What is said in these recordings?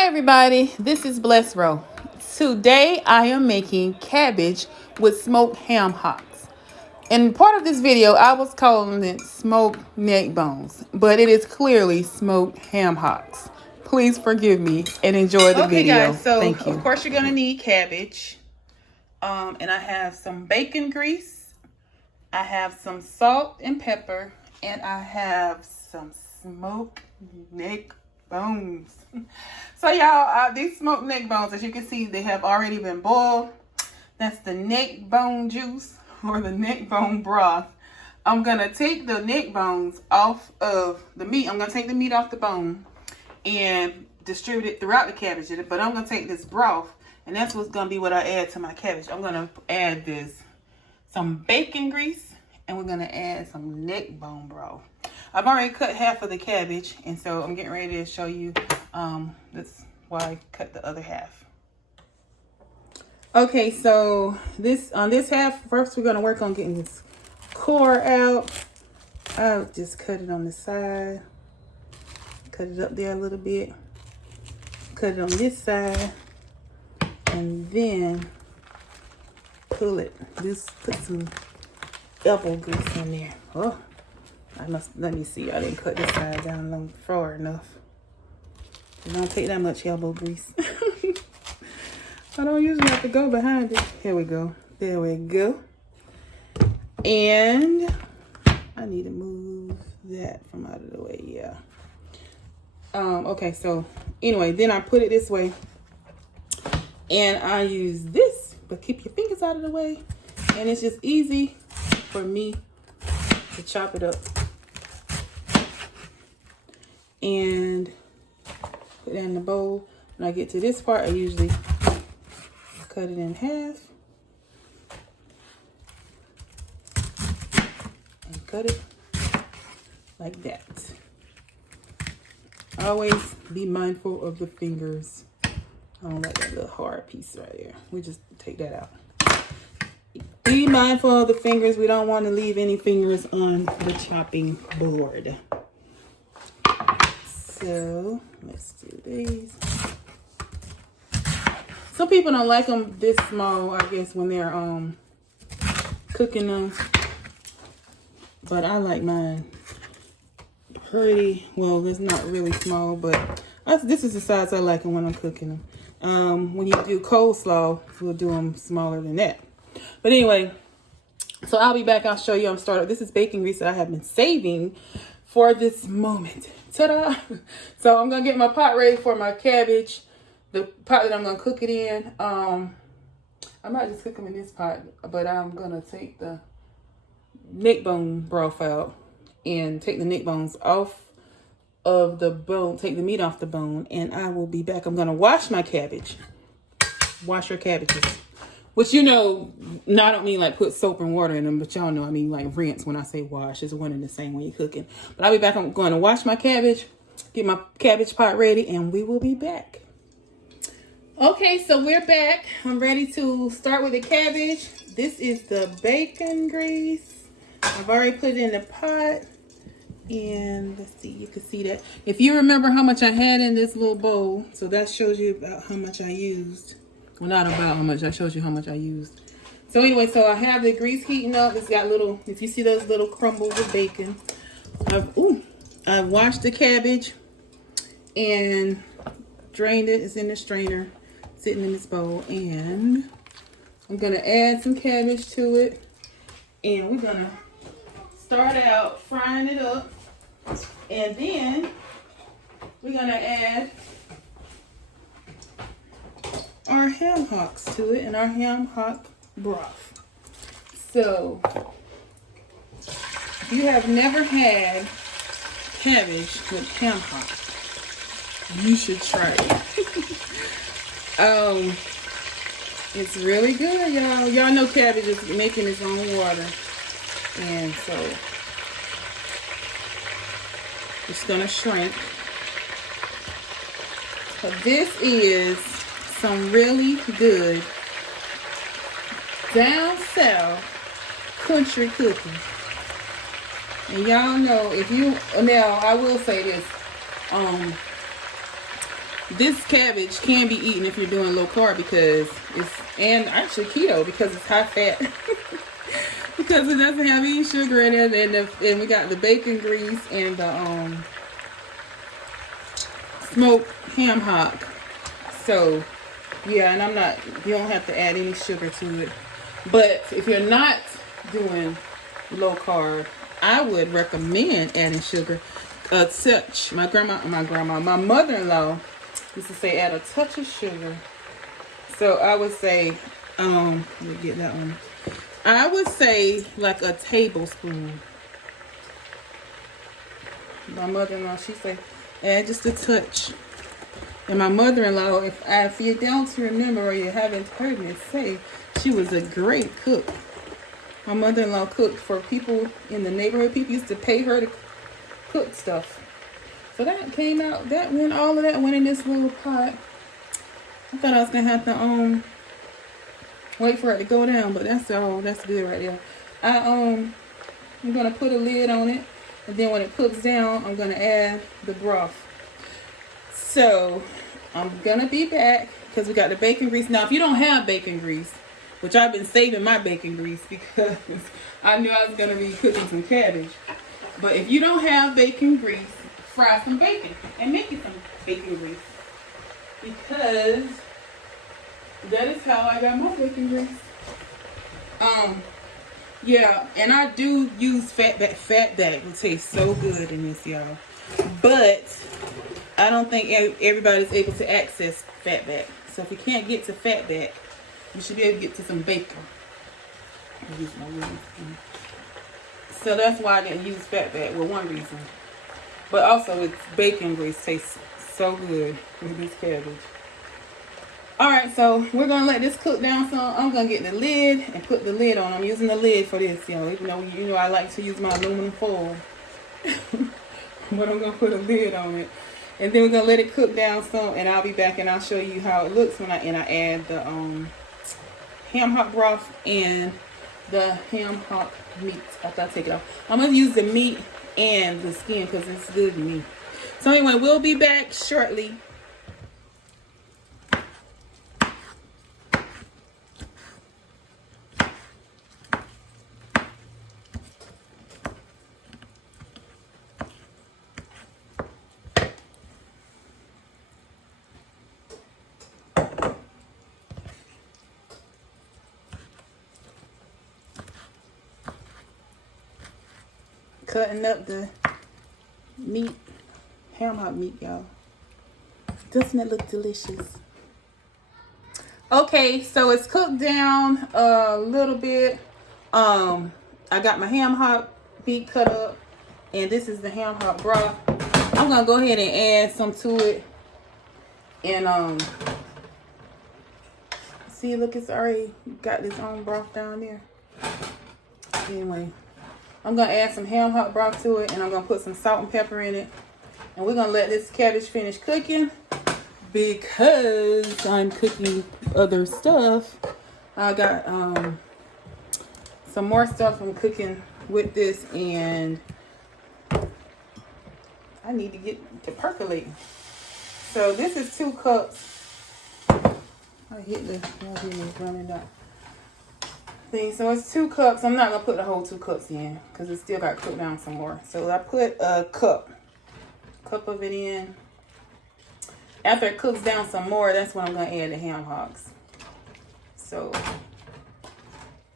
Hi everybody, this is Bless Row. Today I am making cabbage with smoked ham hocks. In part of this video, I was calling it smoked neck bones, but it is clearly smoked ham hocks. Please forgive me and enjoy the video. Okay guys, so thank you. Of course you're gonna need cabbage. And I have some bacon grease. I have some salt and pepper, and I have some smoked neck bones. So y'all, these smoked neck bones, as you can see, they have already been boiled. That's the neck bone juice or the neck bone broth. I'm gonna take the neck bones off of the meat. I'm gonna take the meat off the bone and distribute it throughout the cabbage. But I'm gonna take this broth, and that's what's gonna be what I add to my cabbage. I'm gonna add some bacon grease, and we're gonna add some neck bone broth. I've already cut half of the cabbage, and so I'm getting ready to show you that's why I cut the other half. Okay, so on this half, first we're gonna work on getting this core out. I'll just cut it on the side, cut it up there a little bit, cut it on this side, and then pull it. Just put some elbow grease in there. Oh, let me see. I didn't cut this side down far enough. It don't take that much elbow grease. I don't usually have to go behind it. Here we go. There we go. And I need to move that from out of the way. Yeah. Okay, so anyway, then I put it this way. And I use this, but keep your fingers out of the way. And it's just easy for me to chop it up. And put that in the bowl. When I get to this part, I usually cut it in half. And cut it like that. Always be mindful of the fingers. I don't like that little hard piece right there. We just take that out. Be mindful of the fingers. We don't want to leave any fingers on the chopping board. So let's do these. Some people don't like them this small, I guess, when they're cooking them. But I like mine pretty, well, it's not really small, but this is the size I like them when I'm cooking them. When you do coleslaw, we'll do them smaller than that. But anyway, so I'll be back. I'll show you. This is bacon grease that I have been saving for this moment. Ta-da! So I'm gonna get my pot ready for my cabbage. The pot that I'm gonna cook it in. I might just cook them in this pot, but I'm gonna take the neck bone broth out and take the neck bones off of the bone. Take the meat off the bone, and I will be back. I'm gonna wash my cabbage. Wash your cabbages. Which, you know, no, I don't mean like put soap and water in them, but y'all know I mean like rinse when I say wash. It's one and the same when you're cooking. But I'll be back. I'm going to wash my cabbage, get my cabbage pot ready, and we will be back. Okay, so we're back. I'm ready to start with the cabbage. This is the bacon grease. I've already put it in the pot. And let's see, you can see that. If you remember how much I had in this little bowl, so that shows you about how much I used. Well, not about how much, I showed you how much I used. So anyway, so I have the grease heating up. It's got little, if you see those little crumbles of bacon. I've washed the cabbage and drained it. It's in the strainer, sitting in this bowl. And I'm gonna add some cabbage to it. And we're gonna start out frying it up. And then we're gonna add our ham hocks to it and our ham hock broth. So if you have never had cabbage with ham hocks, you should try it. It's really good, y'all. Y'all know cabbage is making its own water, and so it's gonna shrink. So this is some really good down south country cooking. And y'all know, if you, now I will say this, this cabbage can be eaten if you're doing low carb because and actually keto because it's high fat. Because it doesn't have any sugar in it, and we got the bacon grease and the smoked ham hock. So yeah, and you don't have to add any sugar to it. But if you're not doing low carb, I would recommend adding sugar. A touch. My mother-in-law used to say add a touch of sugar. So I would say, let me get that one. I would say like a tablespoon. My mother-in-law, she say add just a touch. And my mother-in-law, if you don't remember or you haven't heard me say, she was a great cook. My mother-in-law cooked for people in the neighborhood. People used to pay her to cook stuff. So that came out, all of that went in this little pot. I thought I was gonna have to wait for it to go down, but that's good right there. I'm gonna put a lid on it, and then when it cooks down, I'm gonna add the broth. So I'm gonna be back because we got the bacon grease. Now, if you don't have bacon grease, which I've been saving my bacon grease because I knew I was gonna be cooking some cabbage. But if you don't have bacon grease, fry some bacon and make you some bacon grease. Because that is how I got my bacon grease. Yeah, and I do use fatback. Fatback will taste so good in this, y'all. But I don't think everybody's able to access fatback. So if you can't get to fatback, you should be able to get to some bacon. So that's why I didn't use fatback. Well, one reason. But also, it's bacon grease tastes so good with this cabbage. Alright, so we're going to let this cook down some. I'm going to get the lid and put the lid on. I'm using the lid for this, y'all. Even though, you know, I like to use my aluminum foil. But I'm going to put a lid on it. And then we're going to let it cook down some. And I'll be back and I'll show you how it looks when I add the ham hock broth and the ham hock meat after I take it off. I'm going to use the meat and the skin because it's good to me. So anyway, we'll be back shortly. Cutting up the meat, ham hock meat, y'all. Doesn't it look delicious? Okay, so it's cooked down a little bit. I got my ham hock meat cut up, and this is the ham hock broth. I'm gonna go ahead and add some to it. And see, look, it's already got this own broth down there. Anyway, I'm going to add some ham hock broth to it, and I'm going to put some salt and pepper in it. And we're going to let this cabbage finish cooking because I'm cooking other stuff. I got some more stuff I'm cooking with this, and I need to get to percolating. So this is 2 cups. I hit the running down. So it's 2 cups. I'm not gonna put the whole 2 cups in because it still got cooked down some more. So I put a cup of it in. After it cooks down some more, that's when I'm gonna add the ham hocks. So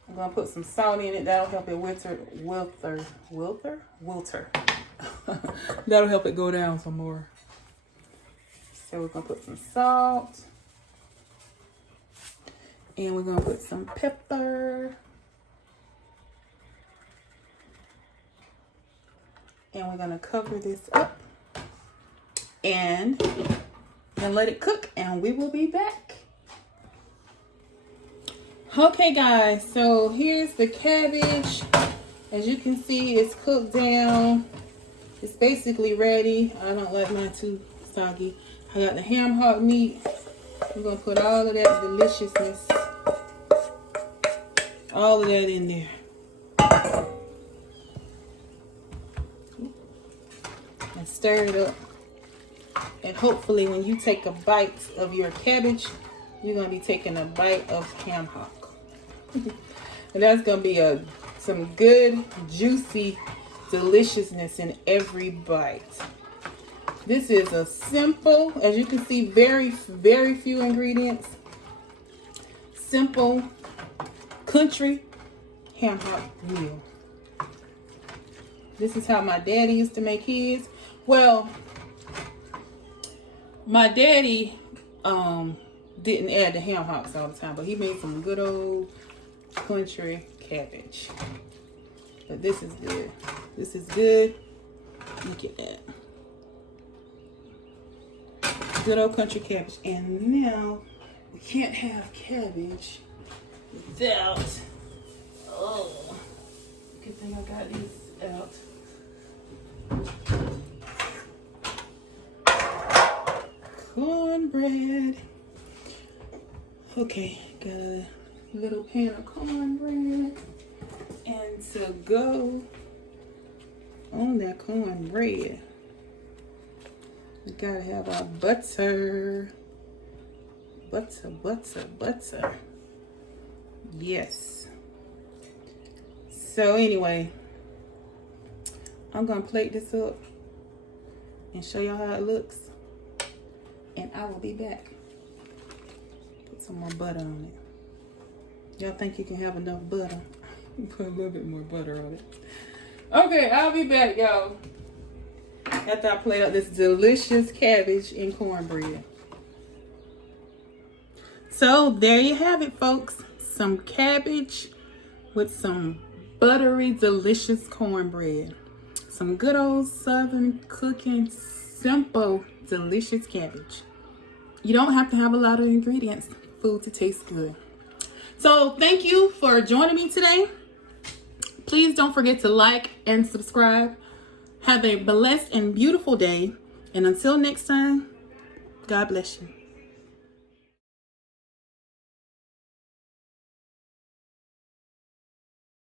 I'm gonna put some salt in it. That'll help it wilter. That'll help it go down some more. So we're gonna put some salt. And we're going to put some pepper. And we're going to cover this up. And let it cook. And we will be back. Okay, guys. So here's the cabbage. As you can see, it's cooked down. It's basically ready. I don't like mine too soggy. I got the ham hock meat. We're going to put all of that deliciousness, all of that in there. And stir it up. And hopefully when you take a bite of your cabbage, you're going to be taking a bite of ham hock. And that's going to be some good, juicy deliciousness in every bite. This is a simple, as you can see, very, very few ingredients. Simple country ham hock meal. This is how my daddy used to make his. Well, my daddy didn't add the ham hocks all the time, but he made some good old country cabbage. But this is good. This is good. Look at that. Good old country cabbage. And now we can't have cabbage without, oh, good thing I got these out. Cornbread. Okay, got a little pan of cornbread. And to go on that cornbread, we gotta have our butter. Butter, butter, butter. Yes. So anyway, I'm gonna plate this up and show y'all how it looks. And I will be back. Put some more butter on it. Y'all think you can have enough butter? Put a little bit more butter on it. Okay, I'll be back, y'all. After I plate up this delicious cabbage and cornbread. So there you have it, folks. Some cabbage with some buttery, delicious cornbread. Some good old Southern cooking, simple, delicious cabbage. You don't have to have a lot of ingredients. Food to taste good. So thank you for joining me today. Please don't forget to like and subscribe. Have a blessed and beautiful day. And until next time, God bless you.